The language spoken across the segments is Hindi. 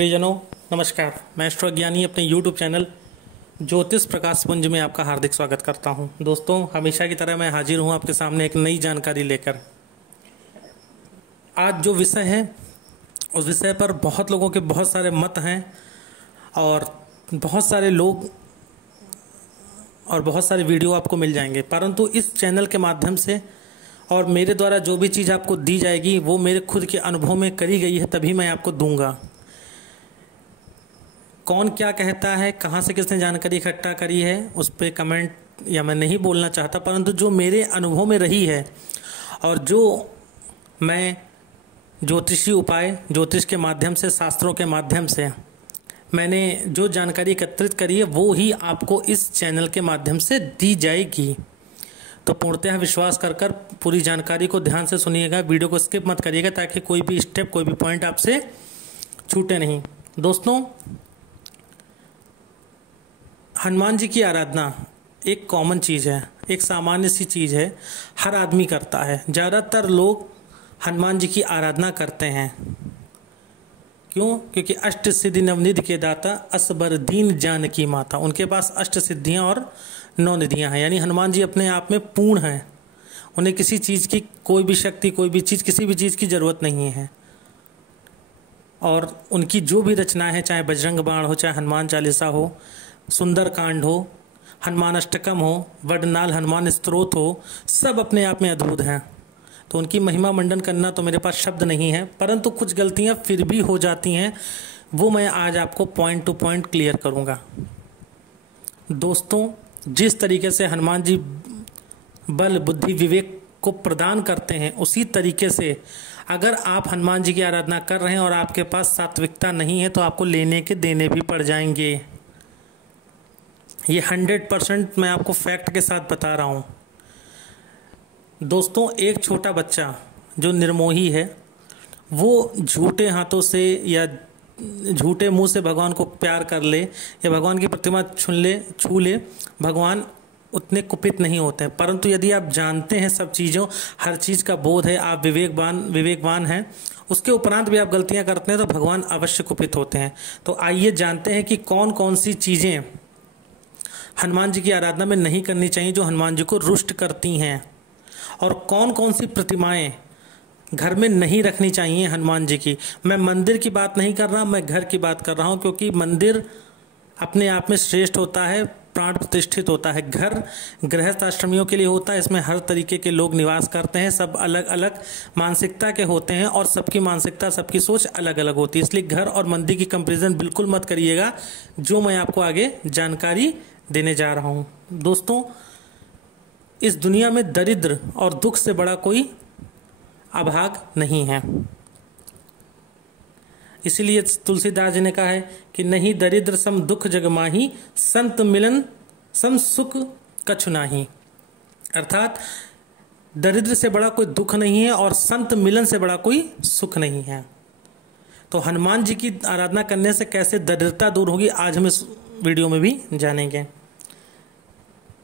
प्रियजनों नमस्कार। मैं एस्ट्रोज्ञानी अपने YouTube चैनल ज्योतिष प्रकाश पुंज में आपका हार्दिक स्वागत करता हूं। दोस्तों, हमेशा की तरह मैं हाजिर हूं आपके सामने एक नई जानकारी लेकर। आज जो विषय है उस विषय पर बहुत लोगों के बहुत सारे मत हैं और बहुत सारे लोग और बहुत सारे वीडियो आपको मिल जाएंगे, परंतु इस चैनल के माध्यम से और मेरे द्वारा जो भी चीज़ आपको दी जाएगी वो मेरे खुद के अनुभव में करी गई है, तभी मैं आपको दूंगा। कौन क्या कहता है, कहाँ से किसने जानकारी इकट्ठा करी है, उस पर कमेंट या मैं नहीं बोलना चाहता, परंतु जो मेरे अनुभव में रही है और जो मैं ज्योतिषी उपाय ज्योतिष के माध्यम से, शास्त्रों के माध्यम से मैंने जो जानकारी एकत्रित करी है वो ही आपको इस चैनल के माध्यम से दी जाएगी। तो पूर्णतः विश्वास कर पूरी जानकारी को ध्यान से सुनिएगा, वीडियो को स्किप मत करिएगा ताकि कोई भी स्टेप, कोई भी पॉइंट आपसे छूटे नहीं। दोस्तों, हनुमान जी की आराधना एक कॉमन चीज़ है, एक सामान्य सी चीज़ है, हर आदमी करता है। ज़्यादातर लोग हनुमान जी की आराधना करते हैं। क्यों? क्योंकि अष्ट सिद्धि नवनिधि के दाता असबर दीन जानकी माता, उनके पास अष्ट सिद्धियां और 9 निधियां हैं। यानी हनुमान जी अपने आप में पूर्ण हैं, उन्हें किसी चीज़ की कोई भी शक्ति, कोई भी चीज़, किसी भी चीज़ की ज़रूरत नहीं है। और उनकी जो भी रचनाएं हैं, चाहे बजरंग बाण हो, चाहे हनुमान चालीसा हो, सुंदर कांड हो, हनुमान अष्टकम हो, वडनाल हनुमान स्तोत्र हो, सब अपने आप में अद्भुत हैं। तो उनकी महिमा मंडन करना तो मेरे पास शब्द नहीं है, परंतु कुछ गलतियां फिर भी हो जाती हैं, वो मैं आज आपको पॉइंट टू पॉइंट क्लियर करूंगा। दोस्तों, जिस तरीके से हनुमान जी बल, बुद्धि, विवेक को प्रदान करते हैं, उसी तरीके से अगर आप हनुमान जी की आराधना कर रहे हैं और आपके पास सात्विकता नहीं है तो आपको लेने के देने भी पड़ जाएंगे। ये 100% मैं आपको फैक्ट के साथ बता रहा हूँ। दोस्तों, एक छोटा बच्चा जो निर्मोही है वो झूठे हाथों से या झूठे मुंह से भगवान को प्यार कर ले या भगवान की प्रतिमा छू ले, भगवान उतने कुपित नहीं होते हैं। परंतु यदि आप जानते हैं सब चीज़ों, हर चीज़ का बोध है, आप विवेकवान हैं, उसके उपरांत भी आप गलतियां करते हैं तो भगवान अवश्य कुपित होते हैं। तो आइए जानते हैं कि कौन कौन सी चीज़ें हनुमान जी की आराधना में नहीं करनी चाहिए जो हनुमान जी को रुष्ट करती हैं, और कौन कौन सी प्रतिमाएं घर में नहीं रखनी चाहिए हनुमान जी की। मैं मंदिर की बात नहीं कर रहा, मैं घर की बात कर रहा हूं, क्योंकि मंदिर अपने आप में श्रेष्ठ होता है, प्राण प्रतिष्ठित होता है। घर गृहस्थ आश्रमियों के लिए होता है, इसमें हर तरीके के लोग निवास करते हैं, सब अलग अलग मानसिकता के होते हैं और सबकी मानसिकता, सबकी सोच अलग अलग होती है। इसलिए घर और मंदिर की कंपैरिजन बिल्कुल मत करिएगा, जो मैं आपको आगे जानकारी देने जा रहा हूं। दोस्तों, इस दुनिया में दरिद्र और दुख से बड़ा कोई अभाग नहीं है। इसीलिए तुलसीदास जी ने कहा है कि नहीं दरिद्र सम दुख जग माही, संत मिलन सम सुख कछु नाही। अर्थात दरिद्र से बड़ा कोई दुख नहीं है और संत मिलन से बड़ा कोई सुख नहीं है। तो हनुमान जी की आराधना करने से कैसे दरिद्रता दूर होगी, आज हम इस वीडियो में भी जानेंगे।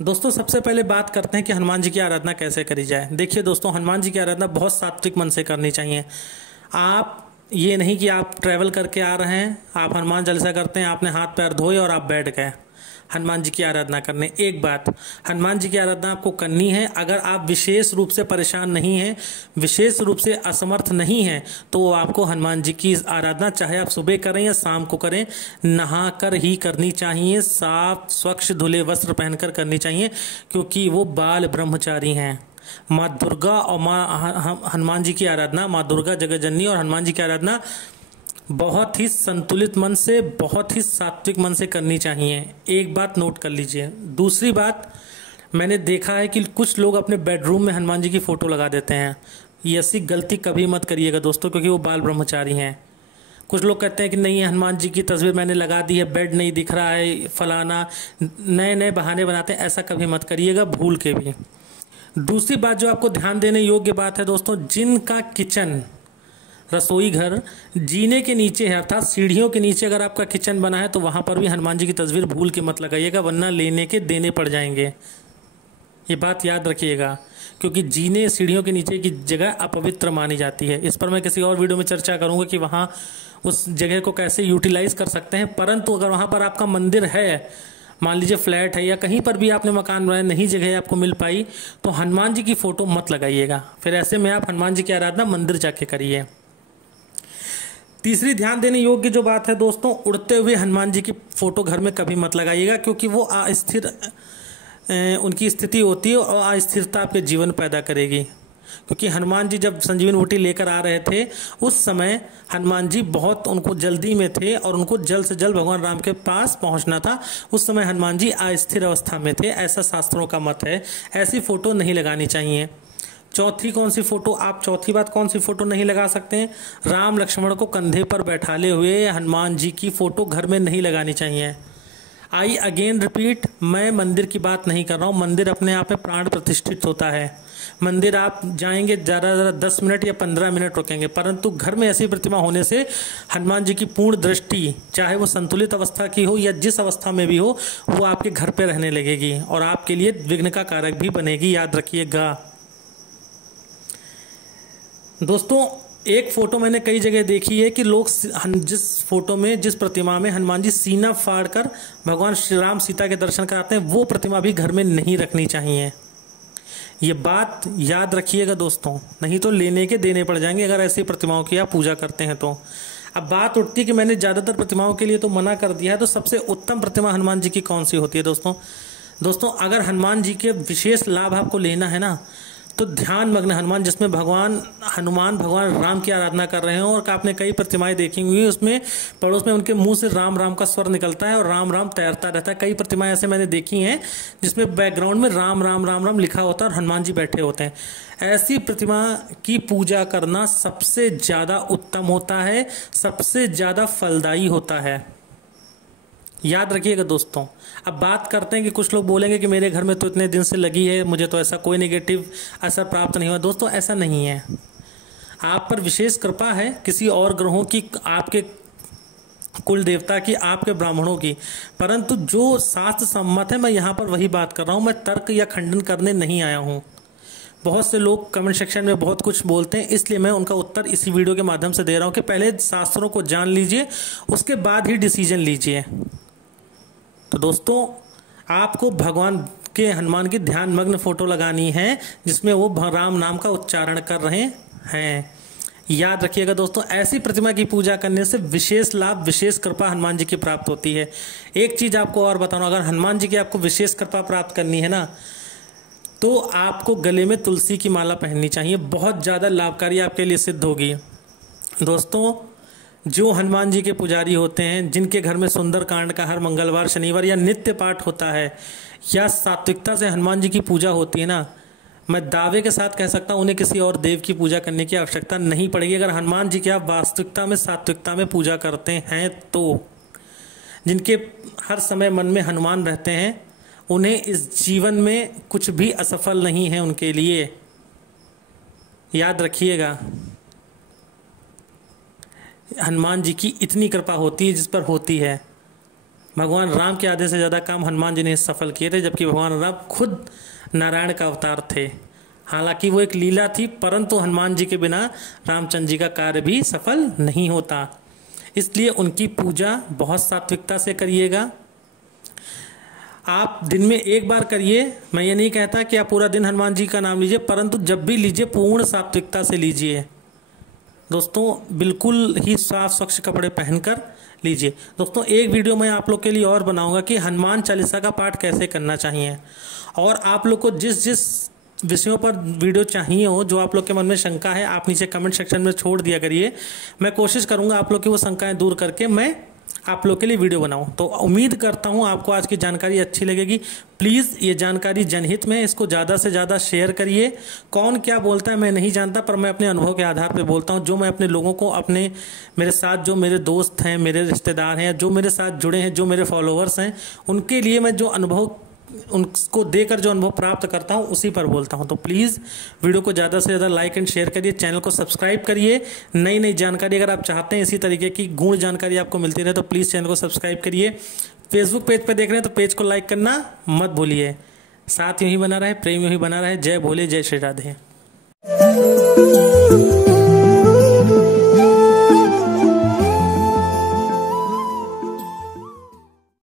दोस्तों, सबसे पहले बात करते हैं कि हनुमान जी की आराधना कैसे करी जाए। देखिए दोस्तों, हनुमान जी की आराधना बहुत सात्विक मन से करनी चाहिए। आप ये नहीं कि आप ट्रैवल करके आ रहे हैं, आप हनुमान चालीसा करते हैं, आपने हाथ पैर धोए और आप बैठ गए हनुमान जी की आराधना करने। एक बात, हनुमान जी की आराधना आपको करनी है। अगर आप विशेष रूप से परेशान नहीं हैं, विशेष रूप से असमर्थ नहीं हैं, तो आपको हनुमान जी की आराधना चाहे आप सुबह करें या शाम को करें, नहा कर ही करनी चाहिए, साफ स्वच्छ धुले वस्त्र पहनकर करनी चाहिए, क्योंकि वो बाल ब्रह्मचारी हैं। माँ दुर्गा और माँ हनुमान जी की आराधना, माँ दुर्गा जगत जननी और हनुमान जी की आराधना बहुत ही संतुलित मन से, बहुत ही सात्विक मन से करनी चाहिए। एक बात नोट कर लीजिए। दूसरी बात, मैंने देखा है कि कुछ लोग अपने बेडरूम में हनुमान जी की फ़ोटो लगा देते हैं। ये ऐसी गलती कभी मत करिएगा दोस्तों, क्योंकि वो बाल ब्रह्मचारी हैं। कुछ लोग कहते हैं कि नहीं, हनुमान जी की तस्वीर मैंने लगा दी है, बेड नहीं दिख रहा है, फलाना, नए नए बहाने बनाते हैं। ऐसा कभी मत करिएगा, भूल के भी। दूसरी बात जो आपको ध्यान देने योग्य बात है दोस्तों, जिनका किचन, रसोई घर जीने के नीचे है, अर्थात सीढ़ियों के नीचे अगर आपका किचन बना है, तो वहां पर भी हनुमान जी की तस्वीर भूल के मत लगाइएगा, वरना लेने के देने पड़ जाएंगे। ये बात याद रखिएगा, क्योंकि जीने सीढ़ियों के नीचे की जगह अपवित्र मानी जाती है। इस पर मैं किसी और वीडियो में चर्चा करूंगा कि वहाँ उस जगह को कैसे यूटिलाइज कर सकते हैं। परंतु अगर वहाँ पर आपका मंदिर है, मान लीजिए फ्लैट है या कहीं पर भी आपने मकान बनाया, नहीं जगह आपको मिल पाई, तो हनुमान जी की फोटो मत लगाइएगा। फिर ऐसे में आप हनुमान जी की आराधना मंदिर जाके करिए। तीसरी ध्यान देने योग्य जो बात है दोस्तों, उड़ते हुए हनुमान जी की फोटो घर में कभी मत लगाइएगा, क्योंकि वो अस्थिर उनकी स्थिति होती है और अस्थिरता आपके जीवन पैदा करेगी। क्योंकि हनुमान जी जब संजीवनी बूटी लेकर आ रहे थे, उस समय हनुमान जी बहुत उनको जल्दी में थे और उनको जल्द से जल्द भगवान राम के पास पहुंचना था। उस समय हनुमान जी अस्थिर अवस्था में थे, ऐसा शास्त्रों का मत है। ऐसी फोटो नहीं लगानी चाहिए। चौथी कौन सी फोटो, आप चौथी बात कौन सी फोटो नहीं लगा सकते हैं? राम लक्ष्मण को कंधे पर बैठाले हुए हनुमान जी की फोटो घर में नहीं लगानी चाहिए। आई अगेन रिपीट, मैं मंदिर की बात नहीं कर रहा हूँ। मंदिर अपने आप में प्राण प्रतिष्ठित होता है। मंदिर आप जाएंगे ज़्यादा 10 मिनट या 15 मिनट रुकेंगे, परंतु घर में ऐसी प्रतिमा होने से हनुमान जी की पूर्ण दृष्टि, चाहे वो संतुलित अवस्था की हो या जिस अवस्था में भी हो, वो आपके घर पे रहने लगेगी और आपके लिए विघ्न का कारक भी बनेगी, याद रखिएगा। दोस्तों एक फोटो मैंने कई जगह देखी है कि लोग जिस फोटो में, जिस प्रतिमा में हनुमान जी सीना फाड़कर भगवान श्री राम सीता के दर्शन कराते हैं, वो प्रतिमा भी घर में नहीं रखनी चाहिए। ये बात याद रखिएगा दोस्तों, नहीं तो लेने के देने पड़ जाएंगे अगर ऐसी प्रतिमाओं की आप पूजा करते हैं तो। अब बात उठती है कि मैंने ज़्यादातर प्रतिमाओं के लिए तो मना कर दिया है, तो सबसे उत्तम प्रतिमा हनुमान जी की कौन सी होती है दोस्तों? अगर हनुमान जी के विशेष लाभ आपको लेना है ना, तो ध्यान मग्न हनुमान, जिसमें हनुमान भगवान राम की आराधना कर रहे हैं और आपने कई प्रतिमाएं देखी हुई, उसमें पड़ोस में उनके मुंह से राम राम का स्वर निकलता है और राम राम तैरता रहता है। कई प्रतिमाएं ऐसे मैंने देखी हैं जिसमें बैकग्राउंड में राम राम राम राम लिखा होता है और हनुमान जी बैठे होते हैं। ऐसी प्रतिमा की पूजा करना सबसे ज्यादा उत्तम होता है, सबसे ज्यादा फलदायी होता है, याद रखिएगा दोस्तों। अब बात करते हैं कि कुछ लोग बोलेंगे कि मेरे घर में तो इतने दिन से लगी है, मुझे तो ऐसा कोई नेगेटिव असर प्राप्त नहीं हुआ। दोस्तों ऐसा नहीं है, आप पर विशेष कृपा है किसी और ग्रहों की, आपके कुल देवता की, आपके ब्राह्मणों की, परंतु जो शास्त्र सम्मत है मैं यहाँ पर वही बात कर रहा हूँ। मैं तर्क या खंडन करने नहीं आया हूँ। बहुत से लोग कमेंट सेक्शन में बहुत कुछ बोलते हैं, इसलिए मैं उनका उत्तर इसी वीडियो के माध्यम से दे रहा हूँ कि पहले शास्त्रों को जान लीजिए, उसके बाद ही डिसीजन लीजिए। तो दोस्तों आपको भगवान के, हनुमान की ध्यान मग्न फोटो लगानी है जिसमें वो राम नाम का उच्चारण कर रहे हैं। याद रखिएगा दोस्तों, ऐसी प्रतिमा की पूजा करने से विशेष लाभ, विशेष कृपा हनुमान जी की प्राप्त होती है। एक चीज आपको और बताऊं, अगर हनुमान जी की आपको विशेष कृपा प्राप्त करनी है ना, तो आपको गले में तुलसी की माला पहननी चाहिए, बहुत ज़्यादा लाभकारी आपके लिए सिद्ध होगी। दोस्तों जो हनुमान जी के पुजारी होते हैं, जिनके घर में सुंदर कांड का हर मंगलवार, शनिवार या नित्य पाठ होता है, या सात्विकता से हनुमान जी की पूजा होती है ना, मैं दावे के साथ कह सकता हूँ उन्हें किसी और देव की पूजा करने की आवश्यकता नहीं पड़ेगी। अगर हनुमान जी की आप वास्तविकता में, सात्विकता में पूजा करते हैं तो, जिनके हर समय मन में हनुमान रहते हैं, उन्हें इस जीवन में कुछ भी असफल नहीं है उनके लिए, याद रखिएगा। हनुमान जी की इतनी कृपा होती है जिस पर होती है। भगवान राम के आधे से ज़्यादा काम हनुमान जी ने सफल किए थे, जबकि भगवान राम खुद नारायण का अवतार थे। हालांकि वो एक लीला थी, परंतु हनुमान जी के बिना रामचंद्र जी का कार्य भी सफल नहीं होता। इसलिए उनकी पूजा बहुत सात्विकता से करिएगा। आप दिन में एक बार करिए, मैं ये नहीं कहता कि आप पूरा दिन हनुमान जी का नाम लीजिए, परंतु जब भी लीजिए पूर्ण सात्विकता से लीजिए दोस्तों, बिल्कुल ही साफ स्वच्छ कपड़े पहनकर लीजिए। दोस्तों एक वीडियो मैं आप लोग के लिए और बनाऊंगा कि हनुमान चालीसा का पाठ कैसे करना चाहिए, और आप लोग को जिस जिस विषयों पर वीडियो चाहिए हो, जो आप लोग के मन में शंका है, आप नीचे कमेंट सेक्शन में छोड़ दिया करिए। मैं कोशिश करूंगा आप लोग की वो शंकाएं दूर करके मैं आप लोग के लिए वीडियो बनाऊं। तो उम्मीद करता हूं आपको आज की जानकारी अच्छी लगेगी। प्लीज़ ये जानकारी जनहित में, इसको ज़्यादा से ज़्यादा शेयर करिए। कौन क्या बोलता है मैं नहीं जानता, पर मैं अपने अनुभव के आधार पर बोलता हूं। जो मैं अपने लोगों को, अपने मेरे साथ जो मेरे दोस्त हैं, मेरे रिश्तेदार हैं, जो मेरे साथ जुड़े हैं, जो मेरे फॉलोअर्स हैं, उनके लिए मैं जो अनुभव, उनको देकर जो अनुभव प्राप्त करता हूं, उसी पर बोलता हूं। तो प्लीज़ वीडियो को ज़्यादा से ज़्यादा लाइक एंड शेयर करिए, चैनल को सब्सक्राइब करिए। नई नई जानकारी अगर आप चाहते हैं, इसी तरीके की गूढ़ जानकारी आपको मिलती रहे, तो प्लीज़ चैनल को सब्सक्राइब करिए। फेसबुक पेज पर देख रहे हैं तो पेज को लाइक करना मत भूलिए। साथ यूं ही बना रहे, प्रेम यूं ही बना रहे। जय भोले, जय श्री राधे।